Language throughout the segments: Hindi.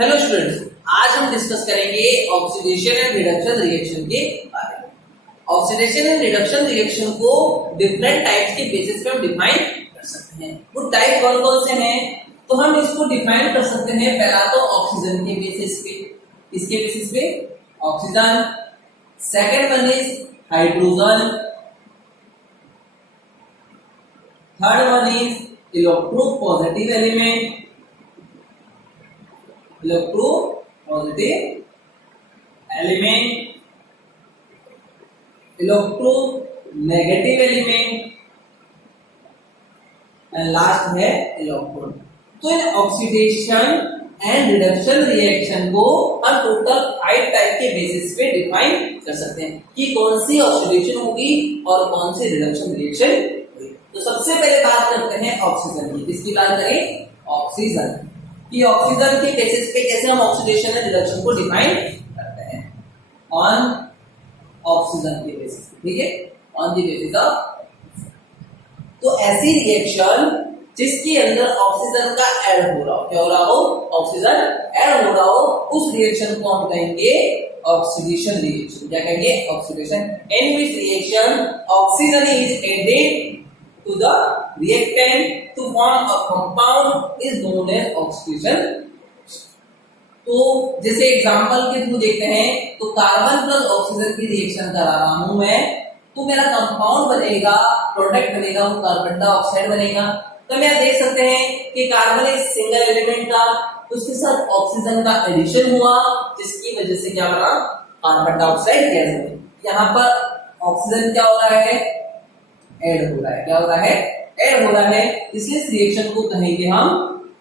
हेलो स्टूडेंट्स, आज हम डिस्कस करेंगे ऑक्सीडेशन एंड रिडक्शन रिएक्शन के बारे में। ऑक्सीडेशन एंड रिडक्शन रिएक्शन को डिफरेंट टाइप्स के बेसिस पे हम डिफाइन कर सकते हैं। वो टाइप कौन कौन से हैं तो हम इसको डिफाइन कर सकते हैं। पहला तो ऑक्सीजन के बेसिस पे, इसके बेसिस पे oxygen. Second one is hydrogen. Third one is electropositive element, electropositive element, electronegative element and last है इलेक्ट्रॉन। तो in oxidation and reduction reaction को हम टोटल 5 टाइप के बेसिस पे डिफाइन कर सकते हैं कि कौन सी ऑक्सीडेशन होगी और कौन सी रिडक्शन रिएक्शन होगी। तो सबसे पहले बात करते हैं ऑक्सीजन की। किसकी बात करें? ऑक्सीजन कि ऑक्सीजन के बेसिस पे कैसे हम ऑक्सीडेशन एंड रिडक्शन को डिफाइन करते हैं ऑन ऑक्सीजन के बेसिस पे। ठीक है, ऑन द बेसिस ऑफ। तो ऐसी रिएक्शन जिसके अंदर ऑक्सीजन का ऐड हो रहा हो, क्या हो रहा हो? ऑक्सीजन ऐड हो रहा हो, उस रिएक्शन को हम कहेंगे ऑक्सीडेशन रिएक्शन। क्या कहेंगे? Oxidation. In which reaction oxygen is added to the reactant to form a compound is known as oxidation। तो जैसे एग्जांपल के थ्रू देखते हैं तो कार्बन प्लस ऑक्सीजन की रिएक्शन करा रहा हूं मैं, तो मेरा कंपाउंड बनेगा, प्रोडक्ट बनेगा, वो कार्बन डाइऑक्साइड बनेगा। तो हम यहाँ देख सकते हैं कि कार्बन एक सिंगल एलिमेंट था, उसके साथ ऑक्सीजन का एडिशन हुआ जिसकी वजह से क्या बना? कार्बन डाइऑक्साइड गैस बनी। यहाँ पर ऑक्सीजन क्या हो रहा है? ऐड हो रहा है। क्या हो रहा है? ऐड हो रहा है। इसलिए इस रिएक्शन को कहेंगे हम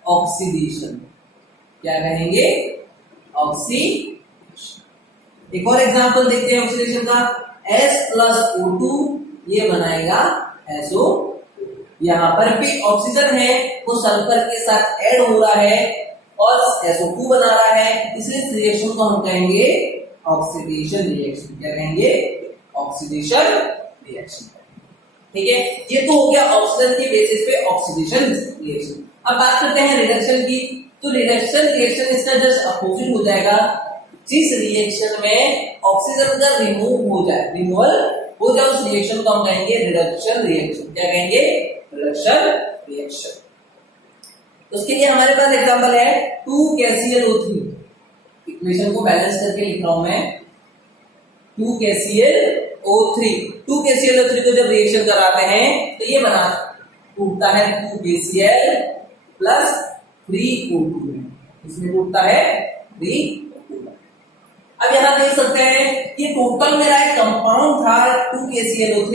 ऑक्सीडेशन। क्या कहेंगे? ऑक्सीडेशन। एक और एग्जांपल देखते हैं ऑक्सीडेशन का। H+O2 ये बनाएगा SO। यहाँ पर भी ऑक्सीजन है, वो सल्फर के साथ ऐड हो रहा है और SO2 बना रहा है, इसलिए इस रिएक्शन को हम कहेंगे ऑक्सीडेशन रिएक्शन। क्या कहेंगे? Oxidation reaction. ठीक है, ये तो हो गया ऑक्सीजन के बेसिस पे ऑक्सीडेशन रिएक्शन। अब बात करते हैं रिडक्शन की। तो रिडक्शन रिएक्शन इसका जस्ट अपोजिट हो जाएगा। जिस रिएक्शन में ऑक्सीजन का रिमूवल हो जाए उस रिएक्शन को हम कहेंगे रिडक्शन रिएक्शन। क्या कहेंगे? Reduction reaction. उसके लिए हमारे पास एग्जांपल है 2KClO3। इक्वेशन को बैलेंस करके लिख रहा हूं मैं। 2KClO3 को जब रिएक्शन कराते हैं तो ये बना टूटता है 2KCl प्लस 3O2 में, इसमें टूटता है 3O2। अब यहाँ देख सकते हैं ये टोटल मेरा एक कंपाउंड था 2KClO3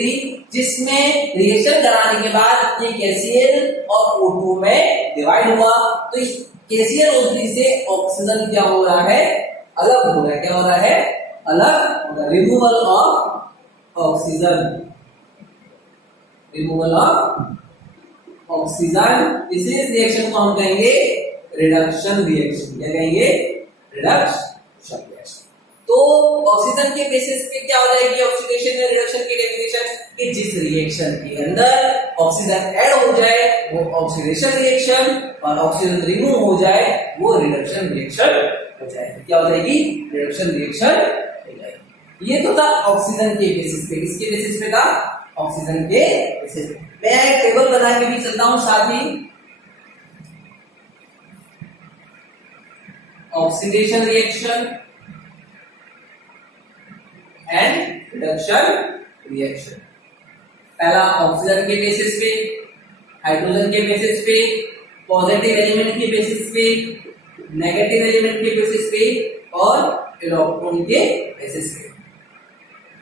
जिसमें रिएक्शन कराने के बाद ये KCl और O2 में डिवाइड हुआ। तो इस KClO3 से ऑक्सीजन क्या हो रहा है? अलग हो रहा है। क्या हो रहा है? अलग हो रहा है। Removal of oxygen, removal of oxygen. इसी रिएक्शन को हम कहेंगे रिडक्शन रिएक्शन। क्या कहेंगे? Reduction reaction. तो ऑक्सीजन के बेसिस पे क्या हो जाएगी ऑक्सीडेशन या रिडक्शन की डेफिनेशन? कि जिस रिएक्शन के अंदर ऑक्सीजन ऐड हो जाए वो ऑक्सीडेशन रिएक्शन और ऑक्सीजन रिमूव हो जाए वो रिडक्शन रिएक्शन हो जाएगी। क्या हो जाएगी? रिडक्शन रिएक्शन हो जाएगी। ये तो था ऑक्सीजन के बेसिस पे। किसके बेसिस पे था? ऑक्सीजन के बेसिस पे। मैं एक टेबल बना के भी चलता हूं साथ ही। Oxidation reaction and reduction reaction. पहला ऑक्सीजन के बेसिस पे, हाइड्रोजन के बेसिस पे, पॉजिटिव एलिमेंट के बेसिस पे, नेगेटिव एलिमेंट के बेसिस पे और इलेक्ट्रॉन के बेसिस पे।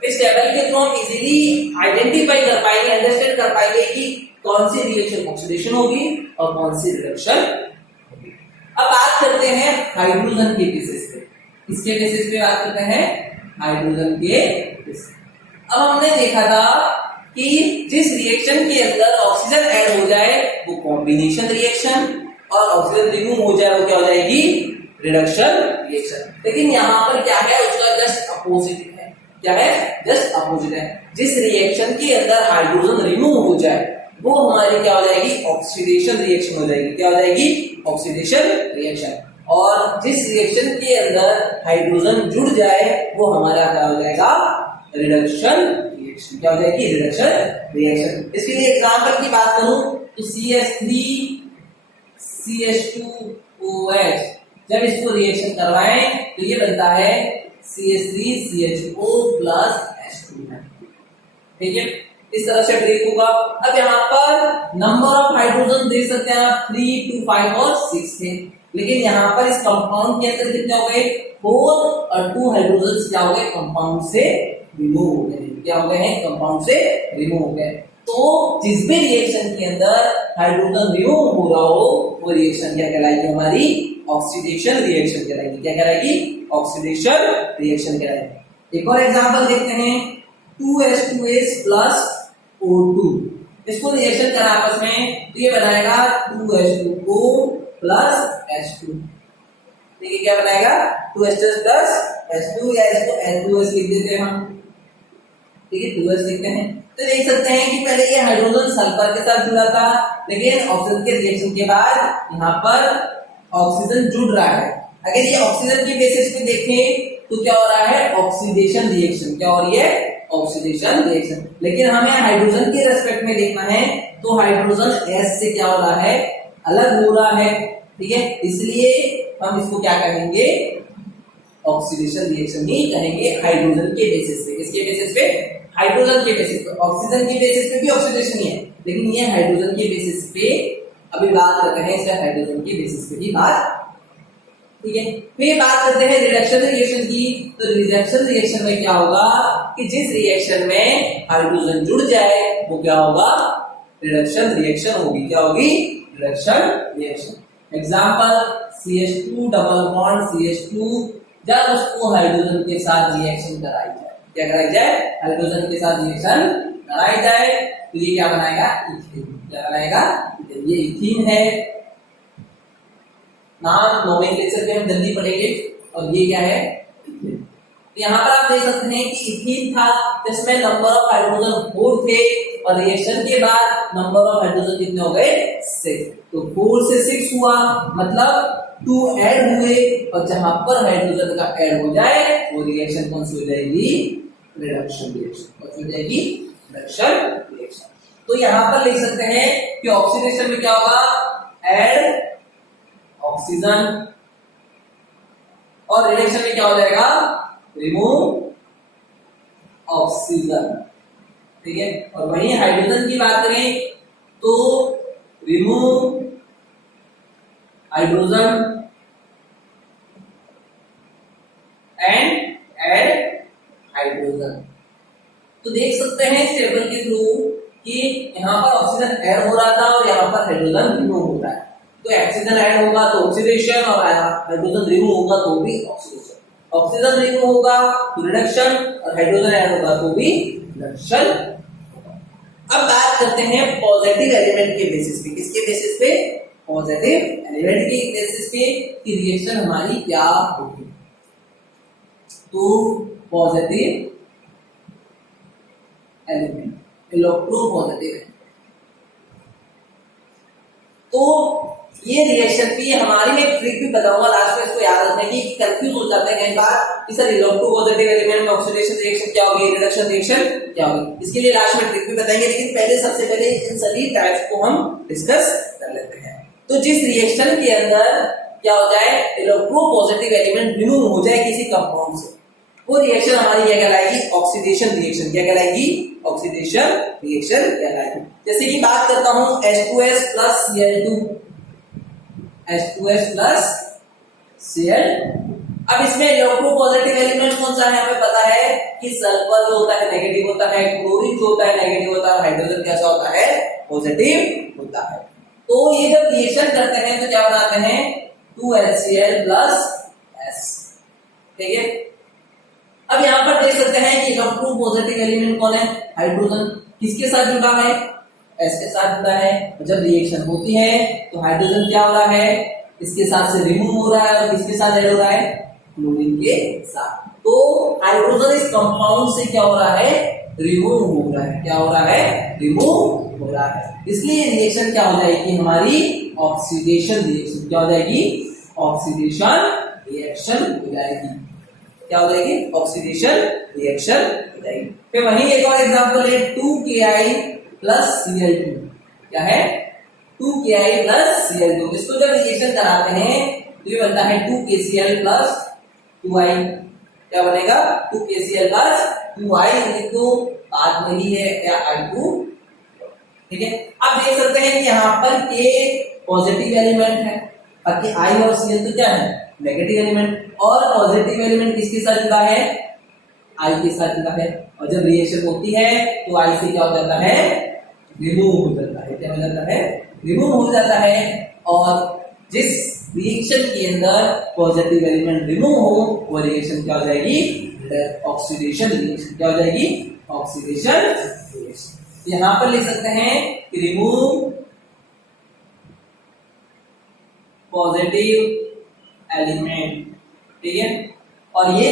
इस टेबल के थ्रू हम इजीली आइडेंटिफाई कर पाएंगे, अंडरस्टैंड कर पाएंगे कि कौन सी रिएक्शन ऑक्सीडेशन होगी और कौन सी रिडक्शन होगी। अब बात करते हैं हाइड्रोजन के बेसिस पे। किसके बेसिस पे बात करते हैं? हाइड्रोजन के बेसिस। अब हमने देखा था कि जिस रिएक्शन के अंदर ऑक्सीजन ऐड हो जाए वो कॉम्बिनेशन रिएक्शन और ऑक्सीजन रिमूव हो जाए वो क्या हो जाएगी? Reduction reaction. लेकिन यहाँ पर क्या है? उसका जस्ट अपोजिट है। क्या है? जस्ट अपोजिट है। जिस रिएक्शन के अंदर हाइड्रोजन रिमूव हो जाए वो हमारी क्या हो जाएगी? ऑक्सीडेशन रिएक्शन हो जाएगी। क्या हो जाएगी? Oxidation reaction. और जिस रिएक्शन के अंदर हाइड्रोजन जुड़ जाए वो हमारा क्या हो जाएगा, रिडक्शन रिएक्शन। क्या हो जाएगी, रिडक्शन रिएक्शन। इसके लिए एग्जांपल की बात करूं तो CH3CH2OH जब इसको रिएक्शन करवाएं तो ये बनता है CH3CHO प्लस H2। ठीक है, इस तरह से ब्रेक होगा। अब यहाँ पर नंबर ऑफ हाइड्रोजन देख सकते हैं आप 3, 2, 5 और 6 थे, लेकिन यहाँ पर इस कंपाउंड के अंदर कितने हो गए, 4 और 2 हाइड्रोजन क्या हो गए, कंपाउंड से रिमूव हो गए। क्या हो गए हैं, कंपाउंड से रिमूव हो गए। तो जिस भी रिएक्शन के अंदर हाइड्रोजन रिमूव हो रहा हो वो रिएक्शन क्या कहलाएगी, हमारी ऑक्सीडेशन रिएक्शन कहलाएगी। क्या कहलाएगी, ऑक्सीडेशन रिएक्शन कहलाएगी। एक और एग्जांपल देखते हैं 2H2S प्लस O2। इसको रिएक्शन करा आपस में तो ये बनाएगा 2H2O प्लस H2। ठीक है, क्या बनाएगा 2H2S प्लस H2 या इसको N2S लिख देते हैं हम। ठीक है, 2S लिखते हैं तो देख सकते हैं कि पहले ये हाइड्रोजन सल्फर के साथ जुड़ा था, लेकिन ऑक्सीजन के रिएक्शन के बाद यहाँ पर ऑक्सीजन जुड़ रहा है। अगर ये ऑक्सीजन के बेसिस पे देखें तो क्या हो रहा है, ऑक्सीडेशन रिएक्शन। क्या हो रही है, ऑक्सीडेशन रिएक्शन। लेकिन हमें हाइड्रोजन के रेस्पेक्ट में देखना है तो हाइड्रोजन S से क्या हो रहा है, अलग हो रहा है। ठीक है, इसलिए हम इसको क्या कहेंगे, ऑक्सीडेशन रिएक्शन ही कहेंगे हाइड्रोजन के बेसिस पे। किसके बेसिस पे, हाइड्रोजन के बेसिस पे। ऑक्सीजन के बेसिस पे भी ऑक्सीडेशन ही है, लेकिन ये हाइड्रोजन के बेसिस पे अभी बात करते हैं, इसका हाइड्रोजन के बेसिस पे ही बात। ठीक है, फिर बात करते हैं रिडक्शन रिएक्शन की। तो रिडक्शन रिएक्शन में क्या होगा कि जिस रिएक्शन में हाइड्रोजन जुड़ जाए वो क्या होगा, रिडक्शन रिएक्शन होगी। क्या होगी, reduction reaction. Example CH2 double bond CH2 जब उसको हाइड्रोजन के साथ रिएक्शन कराई जाए, क्या कराई जाए, हाइड्रोजन के साथ रिएक्शन कराई जाए तो ये क्या बनाएगा, इथेन। क्या बनाएगा, ये इथीन है। नाम नोमेनक्लेचर पे हम जल्दी पढ़ेंगे। और ये क्या है, इथेन। यहाँ पर आप देख सकते हैं कि इथीन था जिसमें नंबर ऑफ हाइड्रोजन 4 थे और रिएक्शन के बाद नंबर ऑफ हाइड्रोजन कितने हो गए, 6। तो 4 से 6 हुआ, मतलब 2 ऐड हुए, और जहां पर हाइड्रोजन का ऐड हो जाए वो रिएक्शन कौन सी हो जाएगी, रिडक्शन रिएक्शन। कौन सी हो जाएगी, रिडक्शन रिएक्शन। तो यहाँ पर लिख सकते हैं कि ऑक्सीडेशन में क्या होगा, ऐड ऑक्सीजन, और रिडक्शन में क्या हो जाएगा, रिमूव ऑक्सीजन। ठीक है, और वहीं हाइड्रोजन की बात करें तो remove hydrogen and add hydrogen. तो देख सकते हैं इस टेबल के थ्रू कि यहाँ पर ऑक्सीजन ऐड हो रहा था और यहाँ पर हाइड्रोजन रिमूव हो रहा है। तो ऑक्सीजन ऐड होगा तो ऑक्सीडेशन, और हाइड्रोजन रिमूव होगा तो भी ऑक्सीडेशन। ऑक्सीजन रिमूव होगा तो रिडक्शन, और हाइड्रोजन ऐड होगा तो भी रिडक्शन। अब बात करते हैं पॉजिटिव एलिमेंट के बेसिस पे। किसके बेसिस पे, पॉजिटिव एलिमेंट के बेसिस पे कि रिएक्शन हमारी क्या होगी। तो पॉजिटिव एलिमेंट, इलेक्ट्रोपॉजिटिव। तो ये रिएक्शन की हमारी मैं ट्रिक भी बताऊंगा लास्ट में, इसको याद रखने की, कंफ्यूज हो जाते हैं कई बार कि सर इलेक्ट्रोपॉजिटिव एलिमेंट में ऑक्सीडेशन रिएक्शन क्या होगी, रिडक्शन रिएक्शन क्या होगी। इसके लिए लास्ट में ट्रिक भी बताएंगे, लेकिन पहले सबसे पहले इन सभी टाइप्स को हम डिस्कस कर लेते हैं। तो जिस रिएक्शन के अंदर क्या हो जाए, इलेक्ट्रोपॉजिटिव एलिमेंट रिमूव हो जाए किसी कंपाउंड से, वो रिएक्शन हमारी क्या कहलाएगी, ऑक्सीडेशन रिएक्शन। क्या कहलाएगी, ऑक्सीडेशन रिएक्शन कहलाएगी। जैसे कि बात करता हूं H2S plus Cl2, H2S plus Cl। अब इसमें इलेक्ट्रोपॉजिटिव एलिमेंट कौन सा है, हमें पता है कि सल्फर जो होता है नेगेटिव होता है, क्लोरीन जो होता है नेगेटिव होता है, हाइड्रोजन कैसा होता है, पॉजिटिव होता है। तो ये जब रिएक्शन करते हैं तो क्या बनाते हैं, 2HCl प्लस S। ठीक है, अब यहाँ पर देख सकते हैं कि इलेक्ट्रोपॉजिटिव एलिमेंट कौन है, हाइड्रोजन। किसके साथ जुड़ा है, S के साथ जुड़ा है। जब रिएक्शन होती है तो हाइड्रोजन क्या हो रहा है, इसके साथ से रिमूव हो रहा है, और किसके साथ ऐड हो रहा है, क्लोरीन के साथ। तो हाइड्रोजन इस कंपाउंड से क्या हो रहा है, रिमूव हो रहा है। क्या हो रहा है, रिमूव हो रहा है। इसलिए रिएक्शन क्या हो जाएगी हमारी, ऑक्सीडेशन रिएक्शन। क्या हो जाएगी, ऑक्सीडेशन रिएक्शन हो जाएगी। क्या हो जाएगी? ऑक्सीडेशन रिएक्शन हो जाएगी। फिर वहीं एक और एग्जांपल है 2Ki प्लस Cl2। क्या है? 2Ki plus Cl2। इसको जब रिएक्शन कराते हैं तो ये बनता है 2KCl प्लस 2I। क्या बनेगा? 2KCl प्लस 2I तो बाद में ही है या I2। ठीक है, आप देख सकते हैं कि यहाँ पर K पॉजिटिव एलिमेंट है, बाकी I और Cl तो क्या है? Negative element. और पॉजिटिव एलिमेंट किसके साथ जुड़ा है? I के साथ जुड़ा है। और जब रिएक्शन होती है तो I से क्या हो जाता है? रिमूव हो जाता है। क्या हो जाता है? रिमूव हो जाता है। और जिस रिएक्शन के अंदर पॉजिटिव एलिमेंट रिमूव हो वो रिएक्शन क्या हो जाएगी? Oxidation reaction. क्या हो जाएगी? Oxidation reaction. यहां पर लिख सकते हैं कि रिमूव पॉजिटिव एलिमेंट। ठीक है, और ये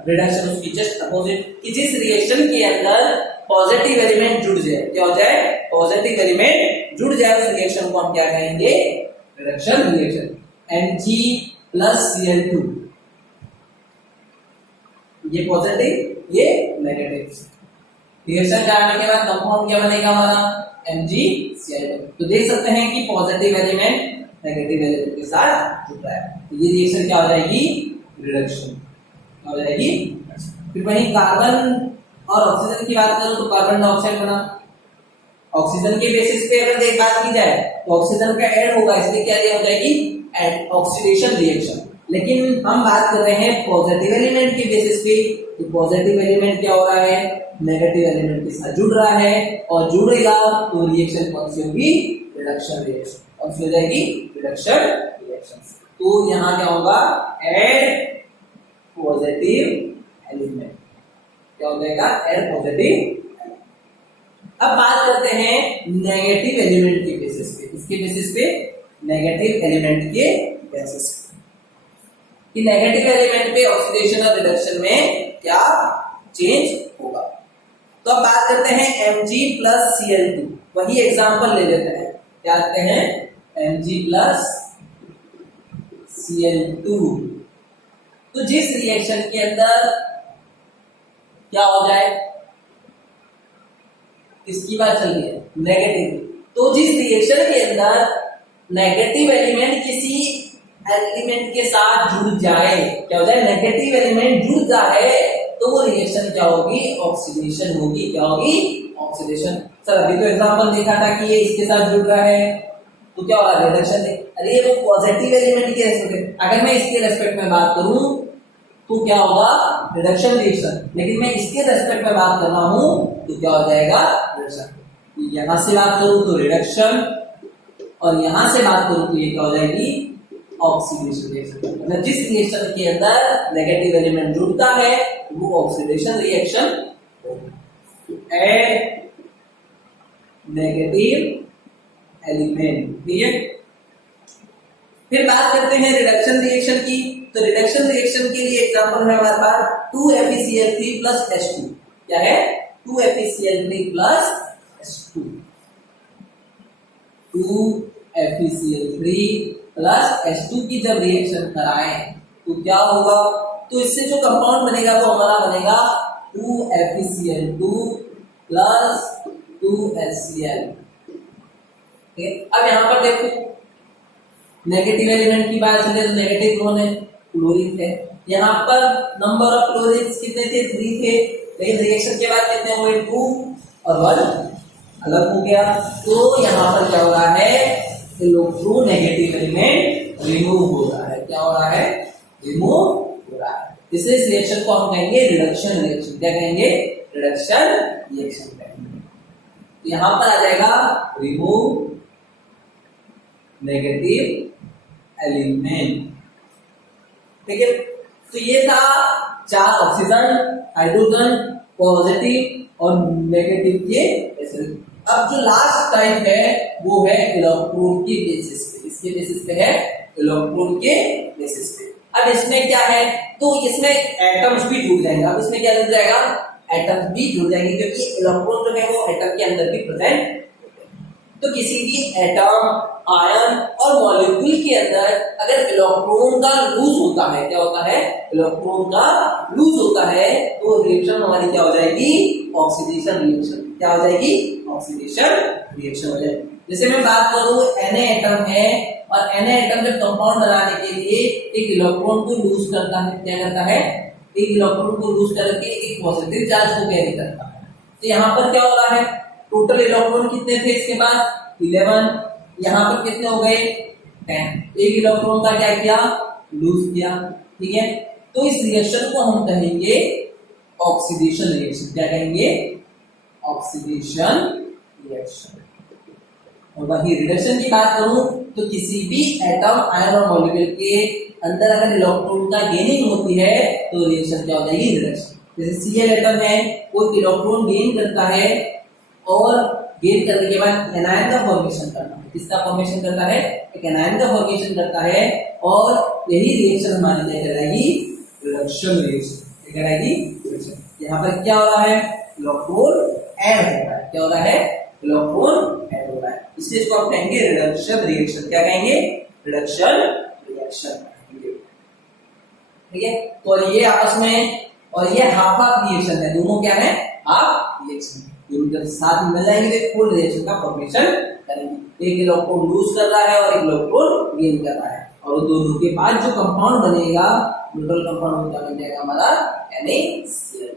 रिडक्शन उसकी जस्ट अपोजिट कि जिस रिएक्शन के अंदर पॉजिटिव एलिमेंट जुड़ जाए, क्या हो जाए? पॉजिटिव एलिमेंट जुड़ जाए, उस रिएक्शन को हम क्या कहेंगे? Reduction reaction. Mg plus Cl2, ये पॉजिटिव ये नेगेटिव। रिएक्शन कराने के बाद कंपाउंड क्या बनेगा हमारा? MgCl2। तो देख सकते हैं कि पॉजिटिव एलिमेंट नेगेटिव एलिमेंट के साथ जुड़ रहा है, तो ये रिएक्शन क्या हो जाएगी? रिडक्शन। क्या हो जाएगी? फिर वहीं कार्बन और ऑक्सीजन की बात करूं तो कार्बन डाइऑक्साइड बना। ऑक्सीजन के बेसिस पे अगर एक बात की जाए तो ऑक्सीजन का ऐड होगा, इसलिए क्या हो जाएगी? Oxidation reaction. लेकिन हम बात कर रहे हैं पॉजिटिव एलिमेंट के बेसिस पे, तो पॉजिटिव एलिमेंट क्या हो रहा है? नेगेटिव एलिमेंट के साथ जुड़ रहा है, और जुड़ेगा तो रिएक्शन कौन सी होगी? Reduction reaction. कौन सी हो जाएगी? Reduction reaction. तो यहाँ क्या होगा? Add positive element. क्या हो जाएगा? Add positive. अब बात करते हैं नेगेटिव एलिमेंट के बेसिस पे। इसके बेसिस पे नेगेटिव एलिमेंट के बेसिस पे कि नेगेटिव एलिमेंट पे ऑक्सीडेशन और रिडक्शन में क्या चेंज होगा। तो अब बात करते हैं Mg प्लस Cl2। वही एग्जांपल ले लेते हैं। क्या कहते हैं? Mg plus Cl2। तो जिस रिएक्शन के अंदर क्या हो जाए? इसकी बात चल रही है नेगेटिव। तो जिस रिएक्शन के अंदर नेगेटिव एलिमेंट किसी एलिमेंट के साथ जुड़ जाए, क्या हो जाए? नेगेटिव एलिमेंट जुड़ जाए तो वो रिएक्शन क्या होगी? ऑक्सीडेशन होगी। क्या होगी? ऑक्सीडेशन। सर अभी तो एग्जांपल देखा था कि ये इसके साथ जुड़ रहा है तो क्या होगा? रिडक्शन। अरे वो पॉजिटिव एलिमेंट के रेस्पेक्ट, अगर मैं इसके रेस्पेक्ट में बात करूं तो क्या होगा? Reduction reaction. लेकिन मैं इसके रेस्पेक्ट में बात कर रहा हूं तो क्या हो जाएगा? रिडक्शन। यहां से बात करूं तो रिडक्शन, और यहां से बात करूं तो ये क्या हो जाएगी? Oxidation reaction. मतलब जिस रिएक्शन के अंदर नेगेटिव एलिमेंट जुड़ता है वो oxidation reaction. Add negative element. ठीक है, फिर बात करते हैं रिडक्शन रिएक्शन की। तो रिडक्शन रिएक्शन के लिए एग्जांपल है हमारे पास 2FeCl3 प्लस H2। क्या है? 2FeCl3 plus H2। 2FeCl3 plus H2 की जब रिएक्शन कराएं तो क्या होगा? तो इससे जो कंपाउंड बनेगा वो हमारा बनेगा 2FeCl2 प्लस 2HCl। ठीक है, अब यहां पर देखो नेगेटिव एलिमेंट की बात चले तो नेगेटिव कौन है? क्लोरीन है। यहाँ पर नंबर ऑफ क्लोरीन कितने थे? 3 थे, लेकिन रिएक्शन के बाद कितने हुए? 2 और 1 अलग हो गया। तो यहाँ पर क्या हो रहा है? इलेक्ट्रोनेगेटिव एलिमेंट रिमूव हो रहा है। क्या हो रहा है? रिमूव हो रहा है। इस रिएक्शन को हम कहेंगे रिडक्शन रिएक्शन। क्या कहेंगे? रिडक्शन रिएक्शन कहेंगे। यहाँ पर आ जाएगा रिमूव नेगेटिव एलिमेंट। ठीक है, तो ये था 4 ऑक्सीजन, हाइड्रोजन, पॉजिटिव और नेगेटिव के बेसिस। अब जो लास्ट टाइप है वो है इलेक्ट्रॉन के बेसिस पे। इसके बेसिस पे है इलेक्ट्रॉन के बेसिस पे। अब इसमें क्या है? तो इसमें एटम्स भी जुड़ जाएंगे। अब इसमें क्या जुड़ जाएगा? एटम्स भी जुड़ जाएंगे, क्योंकि इलेक्ट्रॉन जो है वो एटम के अंदर भी प्रेजेंट। तो किसी भी एटम, आयन और मॉलिक्यूल के अंदर अगर इलेक्ट्रॉन का लूज होता है, क्या होता है, इलेक्ट्रॉन का लूज होता है, तो रिएक्शन हमारी क्या हो जाएगी, ऑक्सीडेशन रिएक्शन। क्या हो जाएगी, ऑक्सीडेशन रिएक्शन हो जाएगी। जैसे मैं बात करूं Na एटम है और Na एटम जब कंपाउंड बनाने के लिए एक इलेक्ट्रॉन को लूज करता है, क्या करता है, एक इलेक्ट्रॉन को लूज करके एक पॉजिटिव चार्ज को कैरी करता है। तो यहाँ पर क्या हो रहा है, टोटल इलेक्ट्रॉन कितने थे इसके पास, 11, यहाँ पर कितने हो गए, 10। एक इलेक्ट्रॉन का क्या किया, लूज किया। ठीक है, तो इस रिएक्शन को हम कहेंगे ऑक्सीडेशन रिएक्शन। क्या कहेंगे, ऑक्सीडेशन रिएक्शन। और वही रिडक्शन की बात करूं तो किसी भी एटम, आयन और मॉलिक्यूल के अंदर अगर इलेक्ट्रॉन का गेनिंग होती है तो रिएक्शन क्या हो जाएगी, रिडक्शन। जैसे Cl एटम है, वो इलेक्ट्रॉन गेन करता है और गेन करने के बाद एनायन का फॉर्मेशन करता है। किसका फॉर्मेशन करता है, एक एनायन का फॉर्मेशन करता है और यही रिएक्शन हमारी क्या कहलाएगी, रिडक्शन रिएक्शन। क्या कहलाएगी, रिडक्शन। यहाँ पर क्या हो रहा है, इलेक्ट्रॉन ऐड हो रहा है। क्या हो रहा है, इलेक्ट्रॉन ऐड हो रहा है, इसलिए इसको हम कहेंगे रिडक्शन रिएक्शन। क्या कहेंगे, रिडक्शन रिएक्शन। ठीक है, तो ये आपस में, और ये हाफ हाफ रिएक्शन है, दोनों क्या है, हाफ रिएक्शन। दोनों जब साथ मिल जाएंगे तो फुल रिएक्शन का फॉर्मेशन करेंगे। एक इलेक्ट्रॉन लूज कर रहा है और एक इलेक्ट्रॉन गेन कर रहा है, और दोनों के बाद जो कंपाउंड बनेगा, न्यूट्रल कंपाउंड क्या बन जाएगा हमारा, NaCl।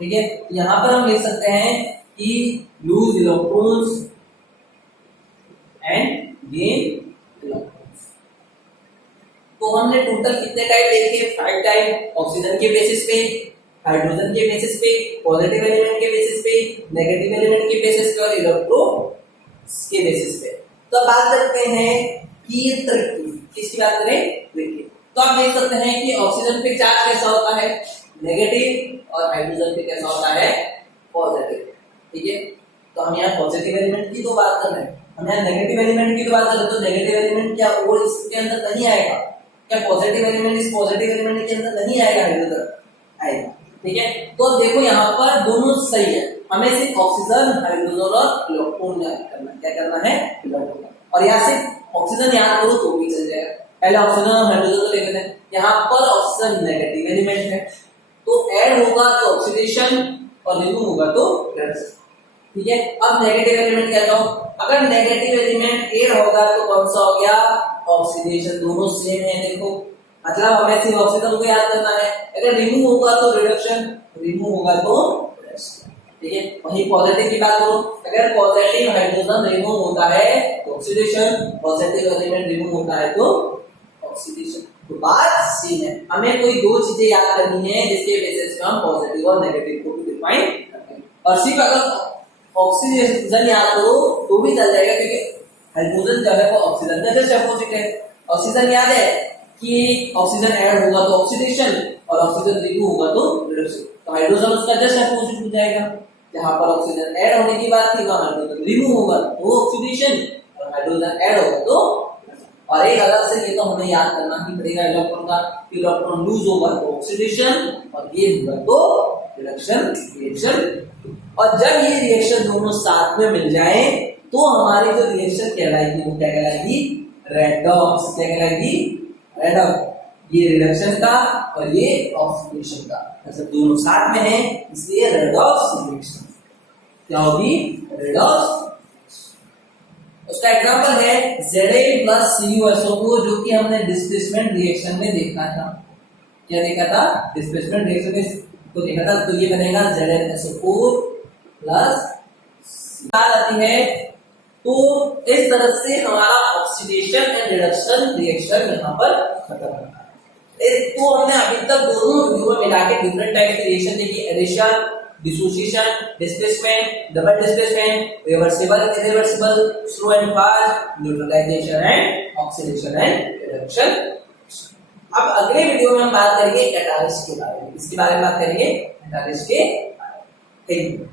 ठीक है, यहाँ पर हम लिख सकते हैं कि loose electrons and gain electrons. तो हमने टोटल कितने टाइप देखे, 5 टाइप। ऑक्सीजन के बेसिस पे, हाइड्रोजन के बेसिस पे, पॉजिटिव एलिमेंट के बेसिस पे, नेगेटिव एलिमेंट के बेसिस पे और इलेक्ट्रॉन्स के बेसिस पे। तो अब बात करते हैं कि किसकी बात करें, देखिए। तो आप देख सकते हैं कि ऑक्सीजन पे चार्ज कैसा होता है, नेगेटिव, और हाइड्रोजन पे कैसा होता है, पॉजिटिव। ठीक है, तो हम यहाँ पॉजिटिव एलिमेंट की तो बात कर रहे हैं, हम यहाँ नेगेटिव एलिमेंट की तो बात कर रहे हैं। तो नेगेटिव एलिमेंट क्या वो इसके अंदर नहीं आएगा, क्या पॉजिटिव एलिमेंट इस पॉजिटिव एलिमेंट के अंदर नहीं आएगा, हाइड्रोजन आएगा। ठीक है, तो देखो यहाँ पर दोनों सही है, हमें सिर्फ ऑक्सीजन, हाइड्रोजन और इलेक्ट्रॉन करना, क्या करना है, इलेक्ट्रॉन। और यहाँ सिर्फ ऑक्सीजन याद करो तो भी चल जाएगा, पहले ऑक्सीजन और हाइड्रोजन को लेते हैं। यहाँ पर ऑक्सीजन नेगेटिव एलिमेंट है, तो ऐड होगा तो ऑक्सीडेशन और रिमूव होगा तो रिडक्शन। ठीक है, अब नेगेटिव एलिमेंट कहता हूं, अगर नेगेटिव एलिमेंट ऐड होगा तो कौन सा हो गया, ऑक्सीडेशन। दोनों सेम है, देखो, मतलब हमें सिर्फ ऑक्सीजन को याद करना है। अगर रिमूव होगा तो रिडक्शन, रिमूव होगा तो रिडक्शन। ठीक है, वही पॉजिटिव की बात करो, अगर पॉजिटिव हाइड्रोजन रिमूव होता है तो ऑक्सीडेशन, पॉजिटिव एलिमेंट रिमूव होता है तो ऑक्सीडेशन। तो बात सेम है, हमें कोई दो चीजें याद करनी है जिसके बेसिस पे हम पॉजिटिव और नेगेटिव को भी डिफाइन करते हैं। और सिर्फ अगर ऑक्सीजन याद करो तो भी चल जाएगा, क्योंकि हाइड्रोजन जो है वो ऑक्सीजन का जस्ट अपोजिट है। ऑक्सीजन याद है कि ऑक्सीजन ऐड होगा तो ऑक्सीडेशन और ऑक्सीजन रिमूव होगा तो रिडक्शन। तो हाइड्रोजन उसका जस्ट अपोजिट हो जाएगा, जहां पर ऑक्सीजन ऐड होने की बात थी वहां हाइड्रोजन रिमूव होगा तो ऑक्सीडेशन, और हाइड्रोजन ऐड होगा तो। और एक अलग से ये तो हमें याद करना ही पड़ेगा इलेक्ट्रॉन का, इलेक्ट्रॉन लूज होगा तो ऑक्सीडेशन और गेन होगा तो रिडक्शन रिएक्शन। और जब ये रिएक्शन दोनों साथ में मिल जाए तो हमारी जो रिएक्शन कहलाएगी वो क्या कहलाएगी, रेडॉक्स। क्या कहलाएगी, रेडॉक्स। ये रिडक्शन का और ये ऑक्सीडेशन का, मतलब दोनों साथ में है, इसलिए रेडॉक्स रिएक्शन क्या होगी, रेडॉक्स। उसका एग्जांपल है ZA+CuSO4, जो कि हमने डिस्प्लेसमेंट रिएक्शन में देखा था। क्या देखा था, डिस्प्लेसमेंट रिएक्शन में तो देखा था। तो ये बनेगा ZnSO4 प्लस आती है। तो इस तरह से हमारा ऑक्सीडेशन एंड रिडक्शन रिएक्शन यहाँ पर खत्म होता है। तो हमने अभी तक दोनों वीडियो में मिला के डिफरेंट टाइप के रिएक्शन देखी, addition, dissociation, displacement, double displacement, reversible, irreversible, slow and fast, neutralisation and oxidation and reduction. अब अगले वीडियो में हम बात करेंगे कैटालिस्ट के बारे में। इसके बारे में बात करेंगे कैटालिस्ट के बारे में। Thank you.